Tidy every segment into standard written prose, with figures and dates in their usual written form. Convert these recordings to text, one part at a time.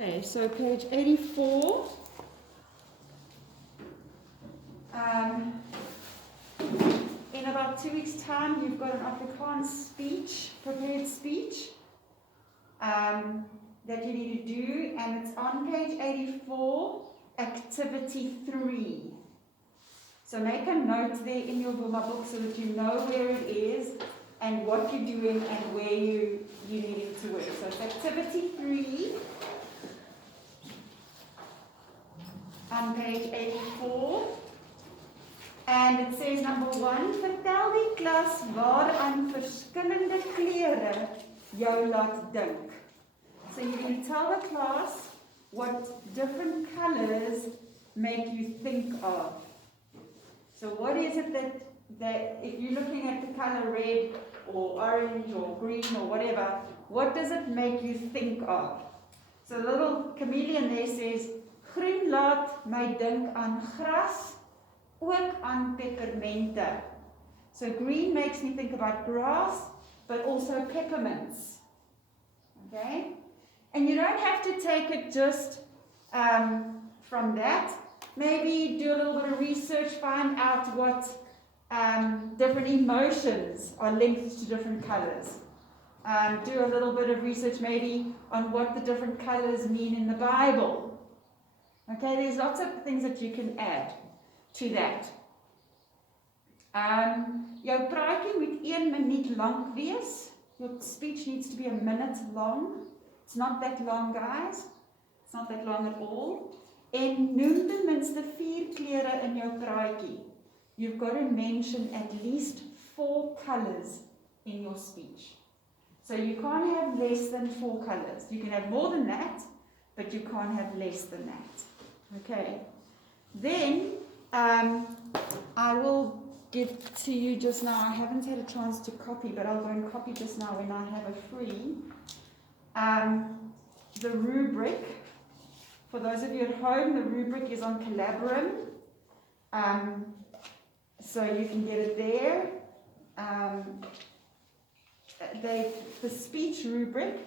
Okay, so page 84. In about 2 weeks' time, you've got an Afrikaans speech, prepared speech, that you need to do, and it's on page 84, activity 3. So make a note there in your Vuma book so that you know where it is and what you're doing and where you needing to work. So it's activity 3 on page 84. And it says number 1, vertel die klas waaraan verskillende kleure jou laat dink. So you're going to tell the class what different colors make you think of. So what is it that if you're looking at the color red or orange or green or whatever, what does it make you think of? So the little chameleon there says, groen laat my dink aan gras, ook aan peppermente. So green makes me think about grass, but also peppermints. Okay? And you don't have to take it just from that. Maybe do a little bit of research, find out what different emotions are linked to different colors. Do a little bit of research maybe on what the different colors mean in the Bible. Okay, there's lots of things that you can add to that. Jou praatjie moet 1 minuut lank wees. Your speech needs to be a minute long. It's not that long, guys. It's not that long at all. En noem ten minste 4 kleure in jou praatjie. You've got to mention at least 4 colors in your speech. So you can't have less than 4 colors. You can have more than that, but you can't have less than that. Okay. Then I will give to you just now. I haven't had a chance to copy, but I'll go and copy just now when I have a free. The rubric. For those of you at home, the rubric is on Collaborum. So you can get it there. The speech rubric,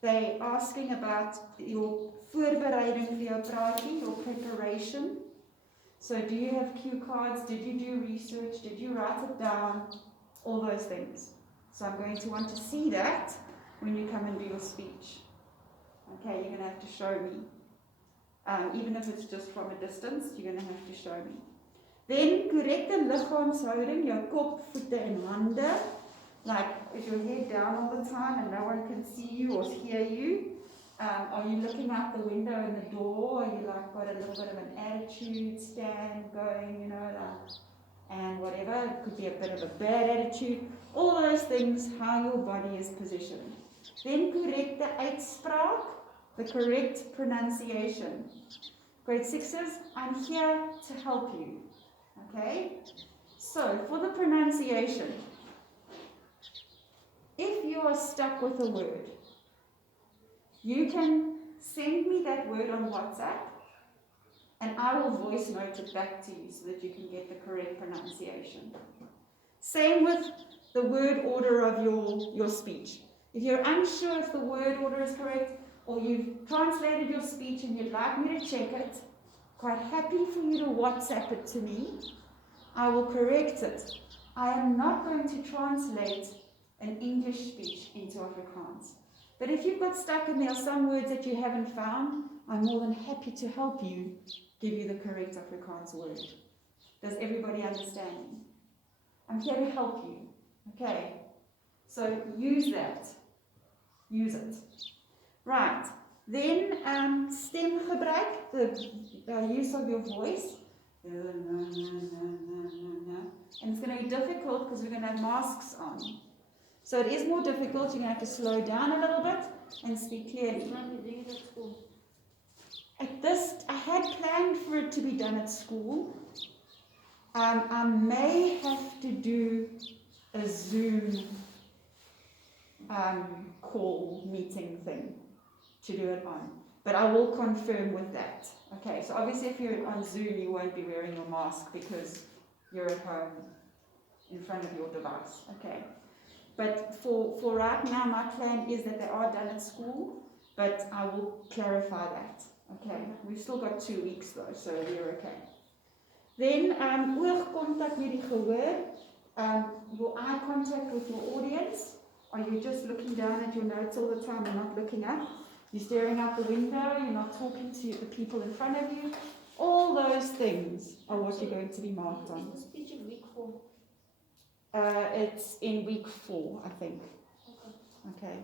they're asking about your voorbereiding vir jou praatjie, your preparation. So do you have cue cards? Did you do research? Did you write it down? All those things. So I'm going to want to see that when you come and do your speech. Okay, you're going to have to show me. Even if it's just from a distance, you're going to have to show me. Then, correcte liggaamshouding, jou kop, voete en hande. Like, is your head down all the time and no one can see you or hear you? Are you looking out the window and the door? Are you like got a little bit of an attitude, stand going, you know, like, and whatever. It could be a bit of a bad attitude. All those things, how your body is positioned. Then correcte uitspraak, the correct pronunciation. Grade 6s, I'm here to help you. Okay? So, for the pronunciation, if you are stuck with a word, you can send me that word on WhatsApp and I will voice note it back to you so that you can get the correct pronunciation. Same with the word order of your speech. If you're unsure if the word order is correct or you've translated your speech and you'd like me to check it, quite happy for you to WhatsApp it to me. I will correct it. I am not going to translate an English speech into Afrikaans. But if you've got stuck and there are some words that you haven't found, I'm more than happy to help you give you the correct Afrikaans word. Does everybody understand me? I'm here to help you. Okay? So use that. Use it. Right. Then stemgebruik, the use of your voice. And it's going to be difficult because we're going to have masks on. So it is more difficult. You're going to have to slow down a little bit and speak clearly. I had planned for it to be done at school. I may have to do a Zoom call meeting thing to do it on. But I will confirm with that. Okay, so obviously if you're on Zoom, you won't be wearing your mask because you're at home in front of your device. Okay. But for right now, my plan is that they are done at school, but I will clarify that. Okay, we've still got 2 weeks though, so we're okay. Then, oogkontak met die gehoor, your eye contact with your audience. Are you just looking down at your notes all the time and not looking up? You're staring out the window, you're not talking to the people in front of you. All those things are what you're going to be marked on. Is the speech in week 4? It's in week 4, I think. Okay.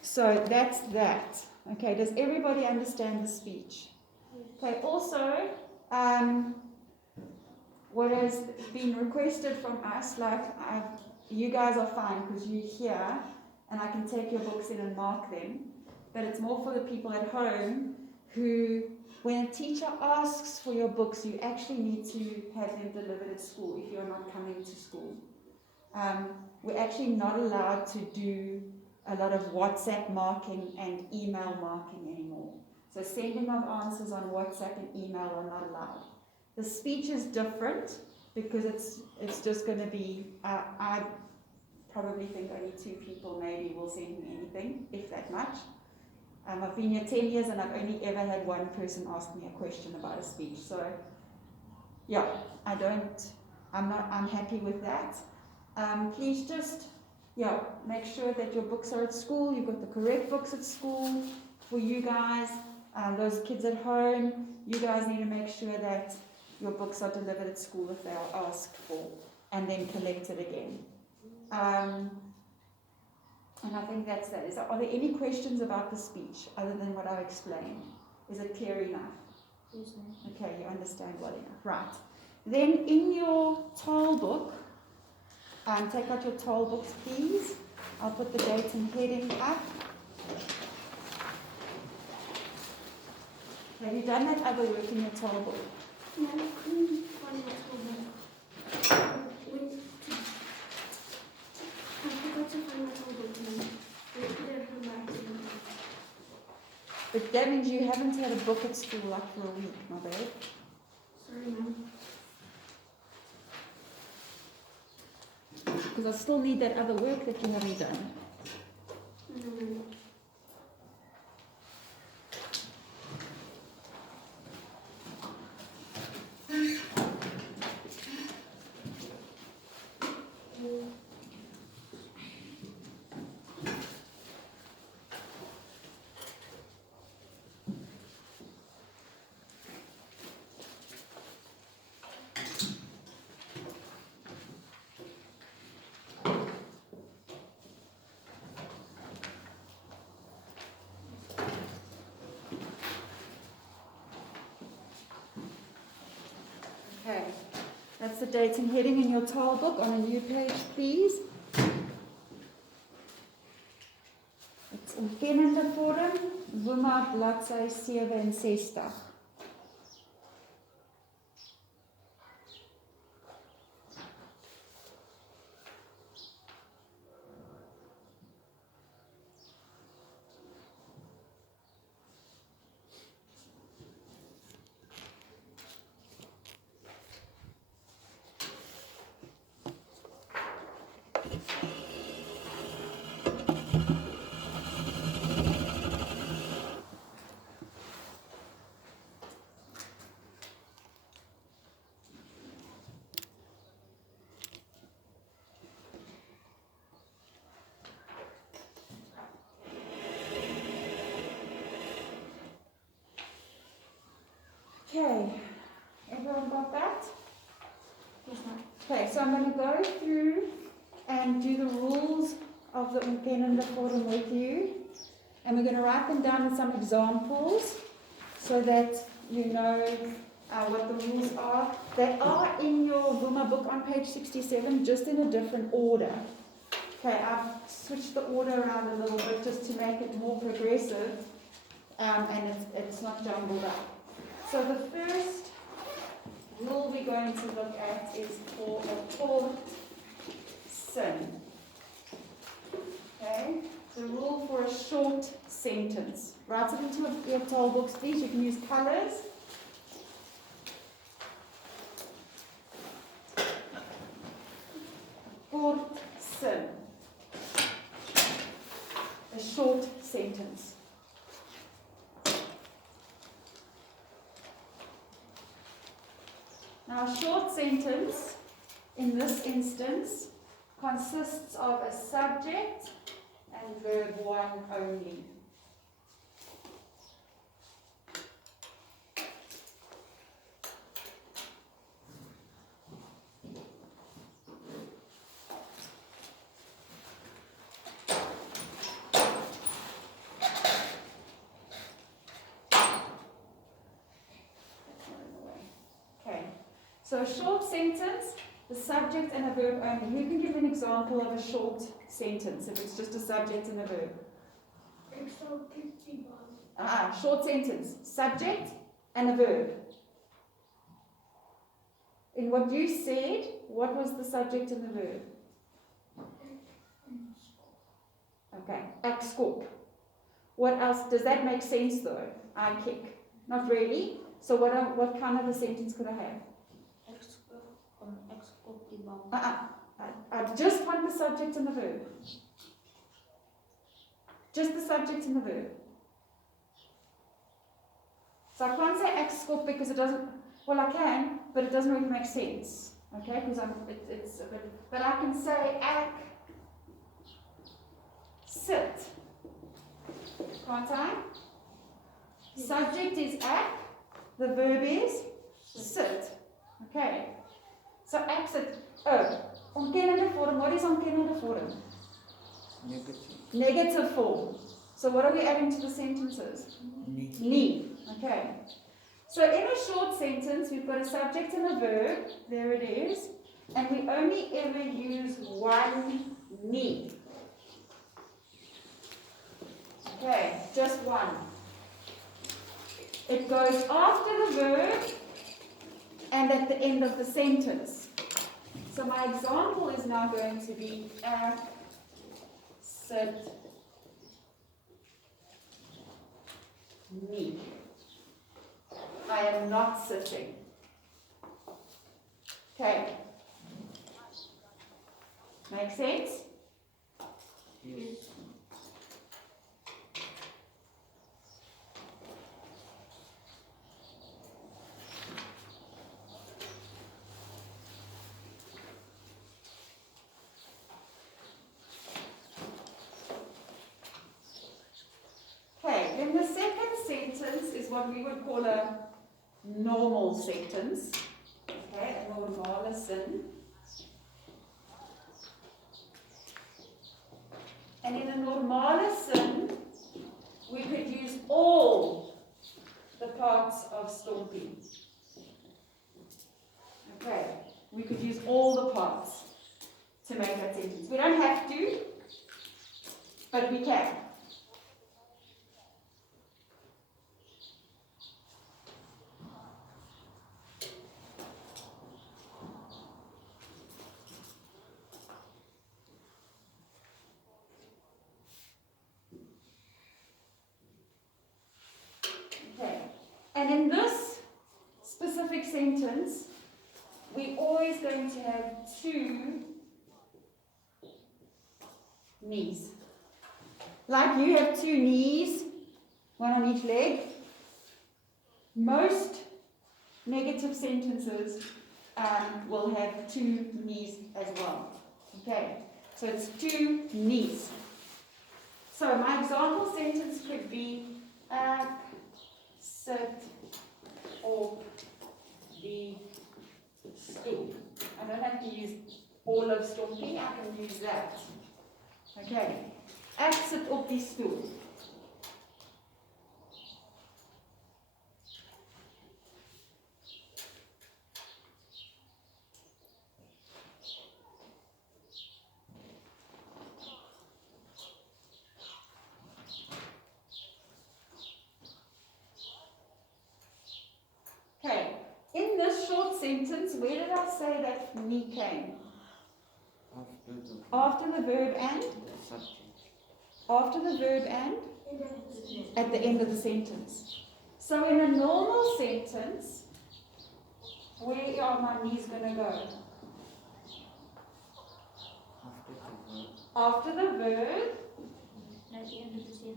So that's that. Okay, does everybody understand the speech? Okay, also, what has been requested from us, like you guys are fine because you're here and I can take your books in and mark them, but it's more for the people at home who, when a teacher asks for your books, you actually need to have them delivered at school if you're not coming to school. We're actually not allowed to do a lot of WhatsApp marking and email marking anymore. So sending of answers on WhatsApp and email are not allowed. The speech is different because it's just going to be, I probably think only 2 people maybe will send me anything, if that much. I've been here 10 years and I've only ever had 1 person ask me a question about a speech. So yeah, I'm happy with that. Please just, make sure that your books are at school, you've got the correct books at school for you guys. Those kids at home, you guys need to make sure that your books are delivered at school if they are asked for, and then collected again. And I think that's that. Are there any questions about the speech other than what I explained? Is it clear enough? Yes, ma'am. Okay, you understand well enough. Right. Then in your tall book, take out your tall books, please. I'll put the date and heading up. Have you done that other work in your tall book? No, I couldn't find my toolbook. I forgot to find my toolbook and I put it back to them. But that means you haven't had a book at school like for a week, my babe. Sorry, ma'am. Because I still need that other work that you haven't done. No. Okay, that's the date and heading in your tall book on a new page, please. It's Ontkennende Vorm, Woema bladsy 67. Okay, everyone got that? Yes, ma'am. Okay, so I'm going to go through and do the rules of the Ontkennende Vorm with you. And we're going to write them down with some examples so that you know what the rules are. They are in your Woema book on page 67, just in a different order. Okay, I've switched the order around a little bit just to make it more progressive, and it's not jumbled up. So the first rule we're going to look at is for a kort sin. Okay, the rule for a short sentence. Write it into your tall books, please. You can use colors. Kort sin. A short sentence. Now, a short sentence in this instance consists of a subject and verb one only. So a short sentence, the subject and a verb only. Who can give an example of a short sentence if it's just a subject and a verb? Short sentence, subject and a verb. In what you said, what was the subject and the verb? Okay, ek skop. What else? Does that make sense though? I kick. Not really. So what kind of a sentence could I have? I just want the subject and the verb. Just the subject and the verb. So I can't say ek skop because it doesn't, well I can, but it doesn't really make sense. Okay, because it's a bit, but I can say ek sit. Can't I? Subject is ek, the verb is sit. Okay. So ek sit. Oh, ontkennende vorm. What is ontkennende vorm? Negative. Negative form. So what are we adding to the sentences? Ni. Okay. So in a short sentence, we've got a subject and a verb. There it is. And we only ever use one ni. Okay, just one. It goes after the verb and at the end of the sentence. So my example is now going to be ek sit nie. I am not sitting. Okay. Make sense? Yes. Okay, then the second sentence is what we would call a normal sentence. Okay, a normale sin. And in a normale sin, we could use all the parts of stompie. Okay, we could use all the parts to make that sentence. We don't have to, but we can. And in this specific sentence, we're always going to have two knees. Like you have two knees, one on each leg. Most negative sentences will have two knees as well. Okay, so it's two knees. So my example sentence could be sit op die stoel. I don't have to use all of stompie, I can use that. Okay. Ek sit op die stoel. Okay, in this short sentence, where did I say that me came? After the verb and? After the verb and? At the end of the sentence. So in a normal sentence, where are my knees going to go? After the verb and at the end of the sentence.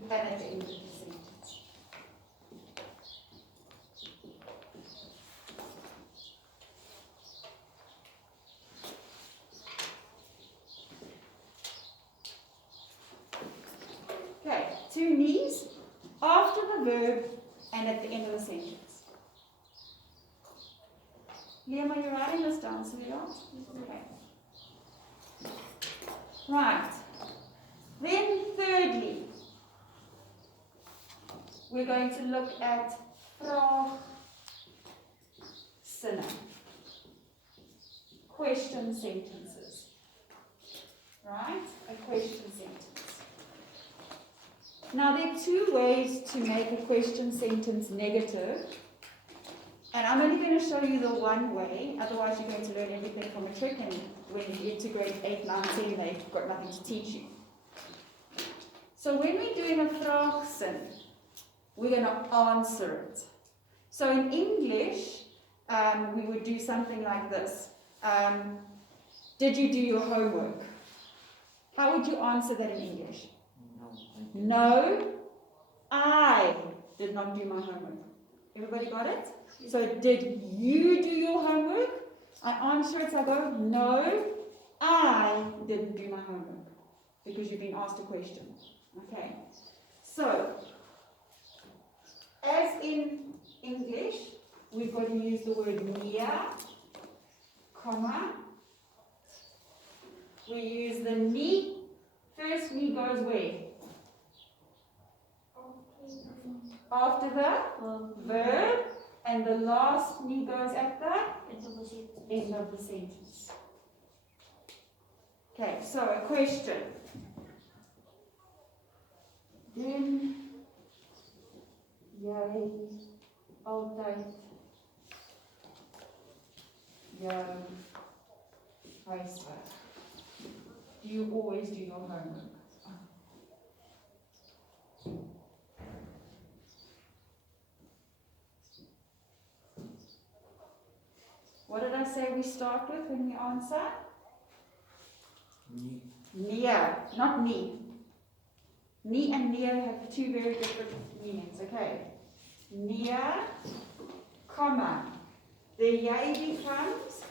two knees, after the verb, and at the end of the sentence. Liam, are you writing this down, sweetheart? Okay. Right. Then thirdly, we're going to look at vraagsinne, question sentences. Right? A question sentence. Now there are two ways to make a question sentence negative. And I'm only going to show you the one way, otherwise you're going to learn everything from a trick, and when you get to grade 8, 9, 10, they've got nothing to teach you. So when we're doing a vraagsin, we're going to answer it. So in English, we would do something like this. Did you do your homework? How would you answer that in English? No, I did not do my homework. Everybody got it? So did you do your homework? I answer it, I go, no, I didn't do my homework. Because you've been asked a question. Okay. So, as in English, we've got to use the word near, comma. We use the ni. First ni goes where? After the verb, and the last ni goes at the end of the sentence. Okay, so a question. Doen jy altyd jou huiswerk? Do you always do your homework? What did I say we start with when we answer? Near, not ni. Ni and near have two very different meanings, okay? Near, comma. The jy becomes,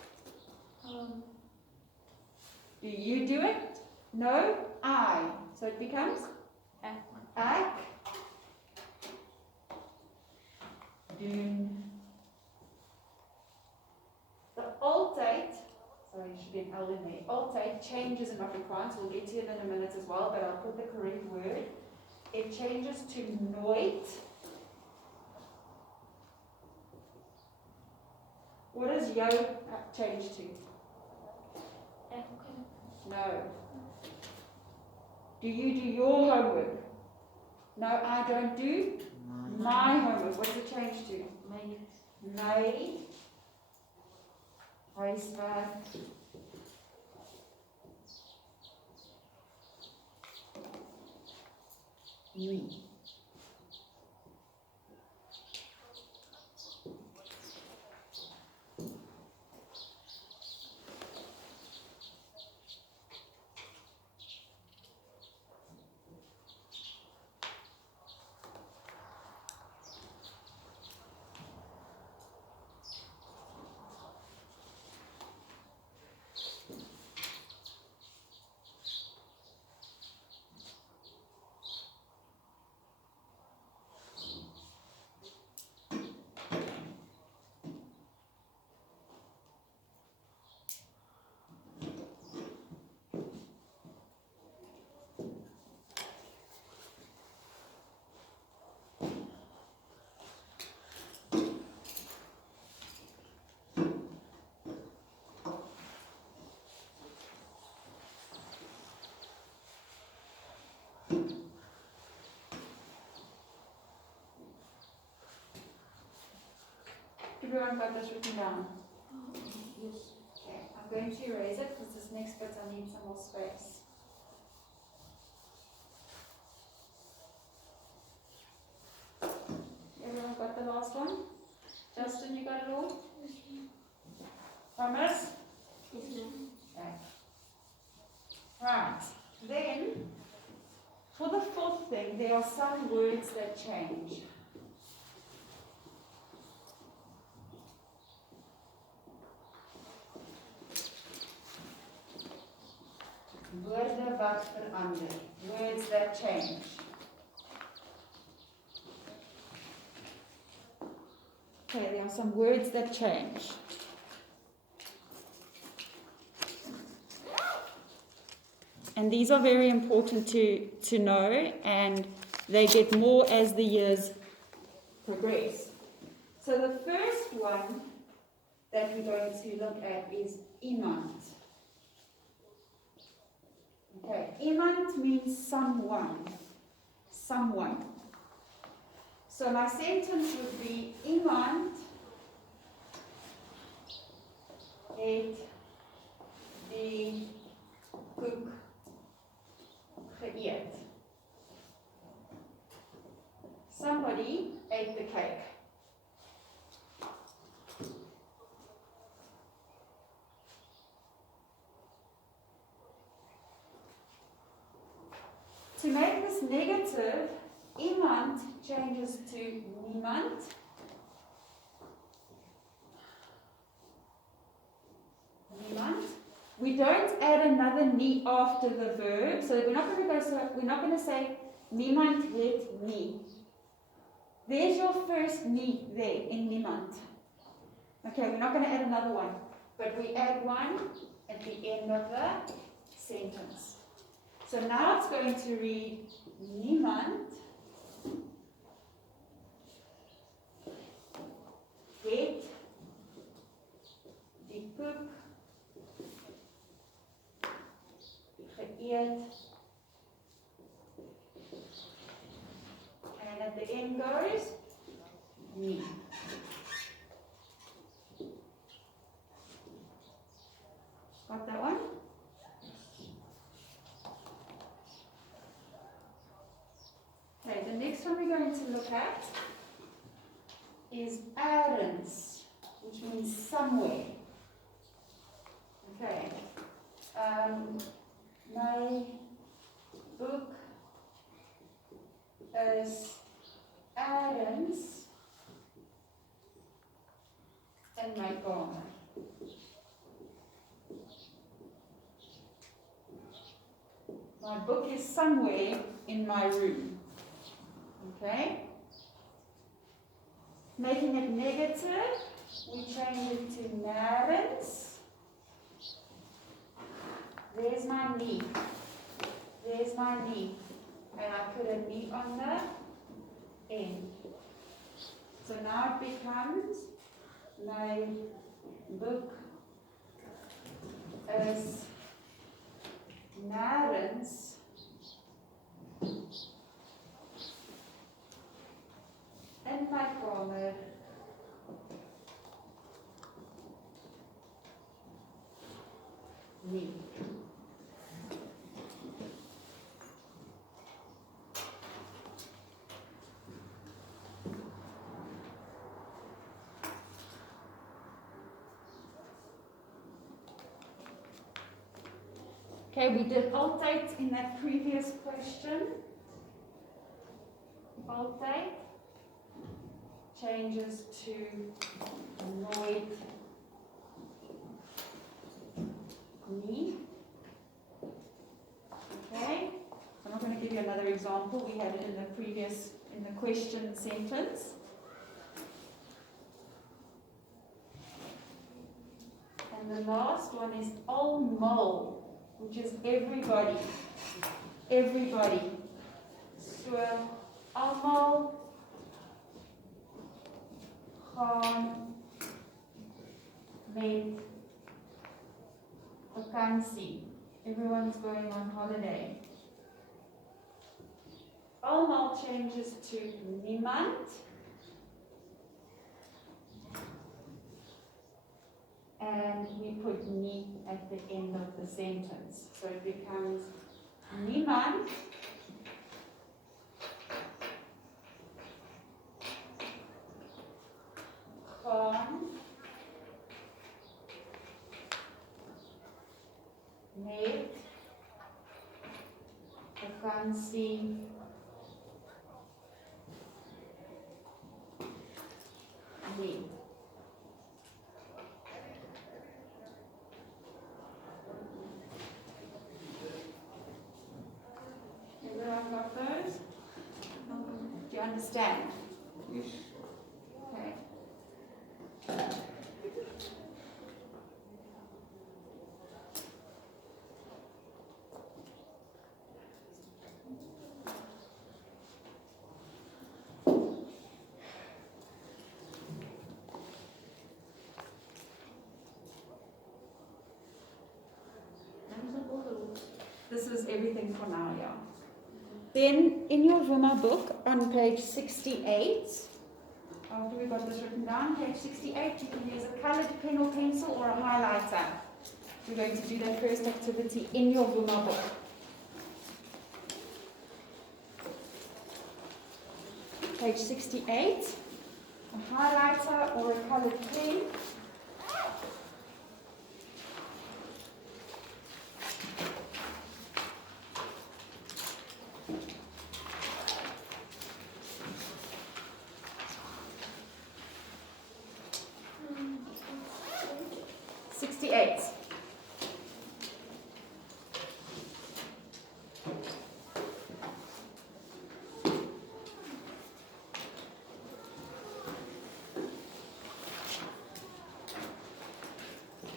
do you do it? No, I. So it becomes ek doen. The altyd, sorry, there should be an L in there. Altyd changes in Afrikaans. We'll get to it in a minute as well, but I'll put the correct word. It changes to nooit. What does jou change to? No. Do you do your homework? No, I don't do my homework. What does it change to? My huiswerk. Nie. Everyone got this written down? Yes. Okay, I'm going to erase it because this next bit I need some more space. Everyone got the last one? Justin, you got it all? Promise? Yes, ma'am. Okay. Right. Then, for the fourth thing, there are some words that change. Woorde wat verander. Words that change. Okay, there are some words that change. And these are very important to know, and they get more as the years progress. So the first one that we're going to look at is iemand. Okay, iemand means someone. Someone. So my sentence would be iemand het die koek geëet. Somebody ate the cake. To make this negative, iemand changes to niemand. Niemand. We don't add another nie after the verb, so we're not going to say niemand het nie. There's your first nie there in niemand. Okay, we're not going to add another one, but we add one at the end of the sentence. So now it's going to read niemand het die koek geëet. And at the end goes nie. Got that one? Okay, the next one we're going to look at is errands, which means somewhere. Okay. My book is errands in my kamer. My book is somewhere in my room. Okay? Making it negative, we change it to nêrens. There's my knee. There's my knee. And I put a knee on the end. So now it becomes my book is nêrens in my kamer nie. Okay, we did altyd in that previous question. Altyd changes to nooit nie. Okay, I'm not going to give you another example. We had it in the question sentence. And the last one is almal, which is everybody. Everybody. So, almal gaan met vakansie. Everyone's going on holiday. Almal changes to niemand. And we put nie at the end of the sentence. So it becomes niemand gaan met vakansie nie. Everyone got those? Do you understand? Yes. Okay. is everything for now, yeah. Then, in your Vuma book, on page 68, after we've got this written down, page 68, you can use a colored pen or pencil or a highlighter. We're going to do that first activity in your Vuma book. Page 68, a highlighter or a colored pen.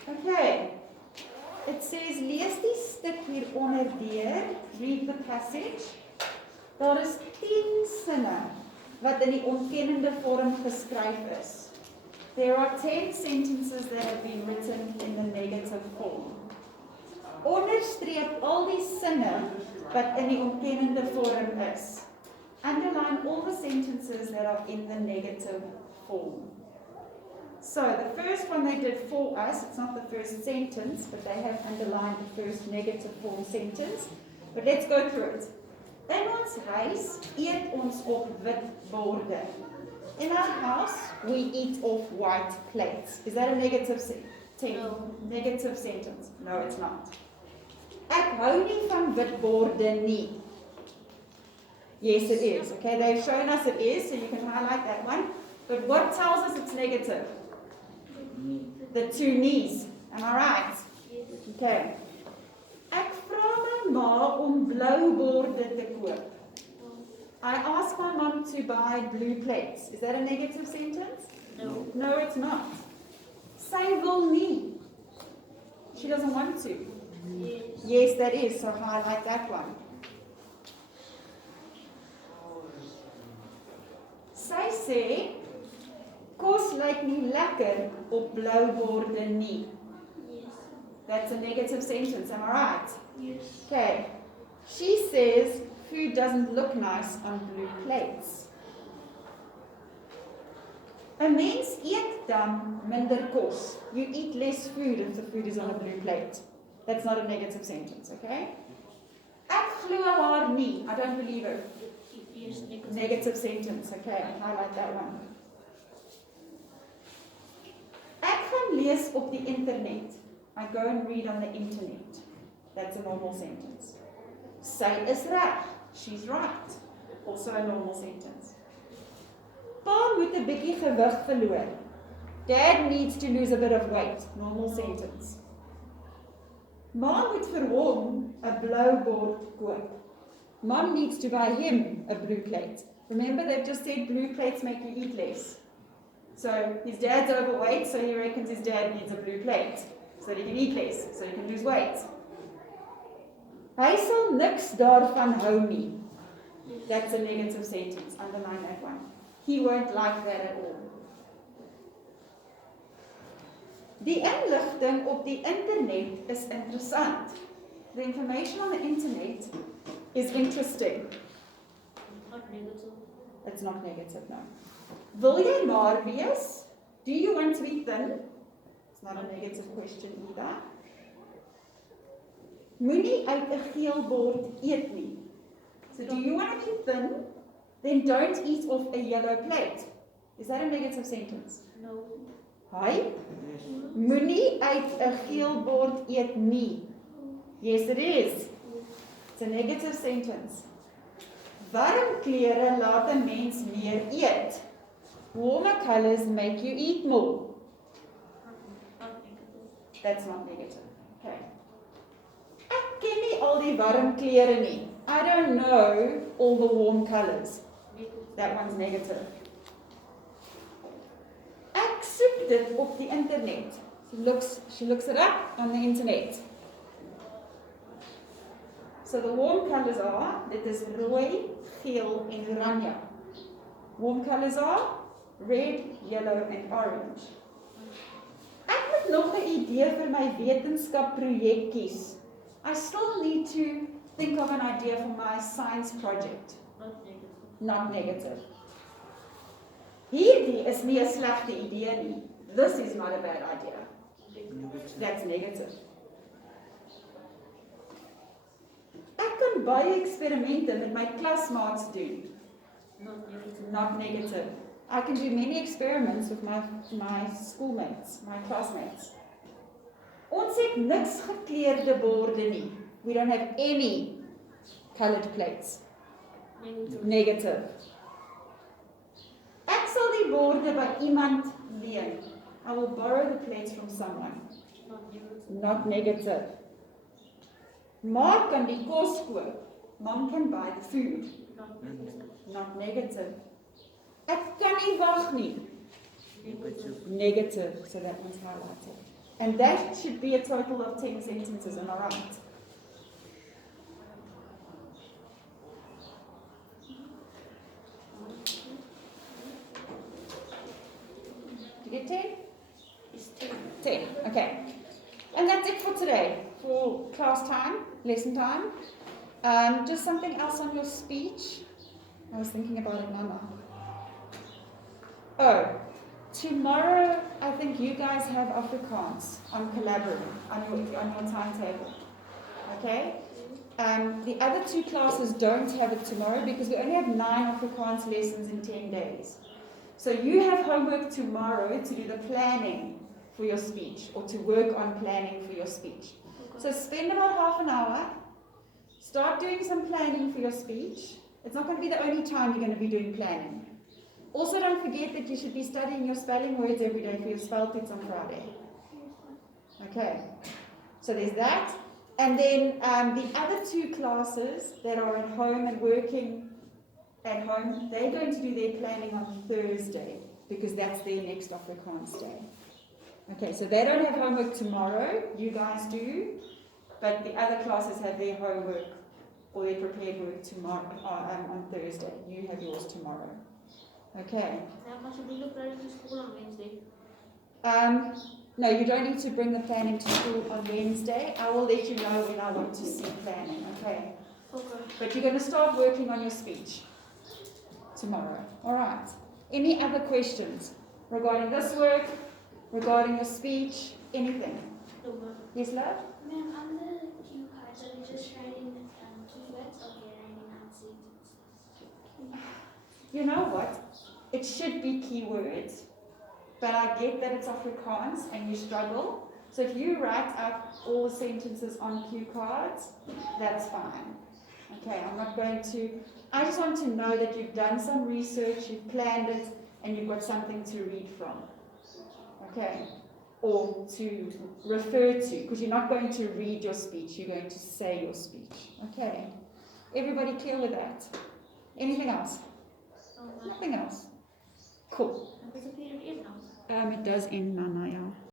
Okay, it says, lees die stuk hieronder deur, read the passage. Daar is 10 sinne wat in die ontkennende vorm geskryf is. There are 10 sentences that have been written in the negative form. Onderstreep al die sinne wat in die ontkennende vorm is. Underline all the sentences that are in the negative form. So the first one they did for us, it's not the first sentence, but they have underlined the first negative form sentence. But let's go through it. In ons huis eet ons op wit borde. In our house, we eat off white plates. Is that a negative negative sentence? No, it's not. Ek hou nie van wit borde nie. Yes, it is. Okay, they've shown us it is, so you can highlight that one. But what tells us it's negative? The two knees. Am I right? Yes. Okay. Ek vra my ma om blou borde te koop. I asked my mom to buy blue plates. Is that a negative sentence? No. No, it's not. Sy wil nie. She doesn't want to. Yes. Yes, that is. So highlight that one. Sy sê, kos lyk nie lekker op blou borde nie. Yes. That's a negative sentence, am I right? Yes. Okay. She says, food doesn't look nice on blue plates. 'n Mens eet dan minder kos. You eat less food if the food is on a blue plate. That's not a negative sentence, okay? Ek glo haar nie. I don't believe her. Yes. Negative sentence, okay? Highlight that one. Ek gaan lees op die internet. I go and read on the internet. That's a normal sentence. Sy is reg. She's right. Also a normal sentence. Pa moet 'n bietjie gewig verloor. Dad needs to lose a bit of weight. Normal sentence. Ma moet vir hom 'n blou bord koop. Mom needs to buy him a blue plate. Remember, they've just said blue plates make you eat less. So his dad's overweight, so he reckons his dad needs a blue plate so that he can eat less, so he can lose weight. Hy sal niks daarvan hou nie. That's a negative sentence. Underline that one. He won't like that at all. Die inligting op die internet is interessant. The information on the internet is interesting. Not negative. It's not negative, no. Wil jy maar wees? Do you want to be thin? It's not a negative question either. Moenie uit 'n geel bord eet nie. So do you want to be thin? Then don't eat off a yellow plate. Is that a negative sentence? No. Hi? Yes. Moenie uit 'n geel bord eet nie. Yes, it is. It's a negative sentence. Warm klere laat 'n mens meer eet. Warmer colors make you eat more. Not negative. That's not negative. Okay. Ek ken nie al die warm klere nie. I don't know all the warm colors. Negative. That one's negative. Ek soek dit op die internet. She looks it up on the internet. So the warm colors are, dit is rooi, geel en oranje. Warm colors are red, yellow and orange. Ek moet nog 'n idee vir my wetenskapprojek kies. I still need to think of an idea for my science project. Not negative. Not negative. Hierdie is nie 'n slegte idee nie. This is not a bad idea. Negative. That's negative. Ek kan baie eksperimente met my klasmaats doen. Not negative. Not negative. I can do many experiments with my schoolmates, my classmates. Ons het niks gekleurde borde nie. We don't have any colored plates. Negative. Negative. Ek sal die borde by iemand leen. I will borrow the plates from someone. Not negative. Not negative. Ma kan die kos koop. Mom can buy the food. Not negative. Not negative. Ek kan nie wag nie. Negative. Negative. So that one's highlighted. And that should be a total of 10 sentences, am I right? Did you get 10? It's 10. 10, okay. And that's it for today, for class time, lesson time. Just something else on your speech. I was thinking about it, Mama. Oh, tomorrow I think you guys have Afrikaans on Collaborate, on your timetable. Okay? The other two classes don't have it tomorrow because we only have 9 Afrikaans lessons in 10 days. So you have homework tomorrow to do the planning for your speech or to work on planning for your speech. So spend about half an hour, start doing some planning for your speech. It's not going to be the only time you're going to be doing planning. Also don't forget that you should be studying your spelling words every day for your spell test on Friday. Okay, so there's that. And then the other 2 classes that are at home and working at home, they're going to do their planning on Thursday because that's their next Afrikaans day. Okay, so they don't have homework tomorrow, you guys do, but the other classes have their homework or their prepared work tomorrow on Thursday. You have yours tomorrow. Okay. Now, must you bring the planning to school on Wednesday? No, you don't need to bring the planning to school on Wednesday. I will let you know when I want to see planning, okay? Okay. But you're going to start working on your speech tomorrow. All right. Any other questions regarding this work, regarding your speech, anything? No, ma'am. Yes, love? Ma'am, on the cue cards, are we just writing keywords or we writing out sentences? You know what? It should be keywords, but I get that it's Afrikaans and you struggle. So if you write up all the sentences on cue cards, that's fine. Okay, I'm not going to. I just want to know that you've done some research, you've planned it, and you've got something to read from. Okay, or to refer to, because you're not going to read your speech, you're going to say your speech. Okay, everybody clear with that? Anything else? No, ma'am. Nothing else. Cool. Does the period end now? It does end, Nana, yeah.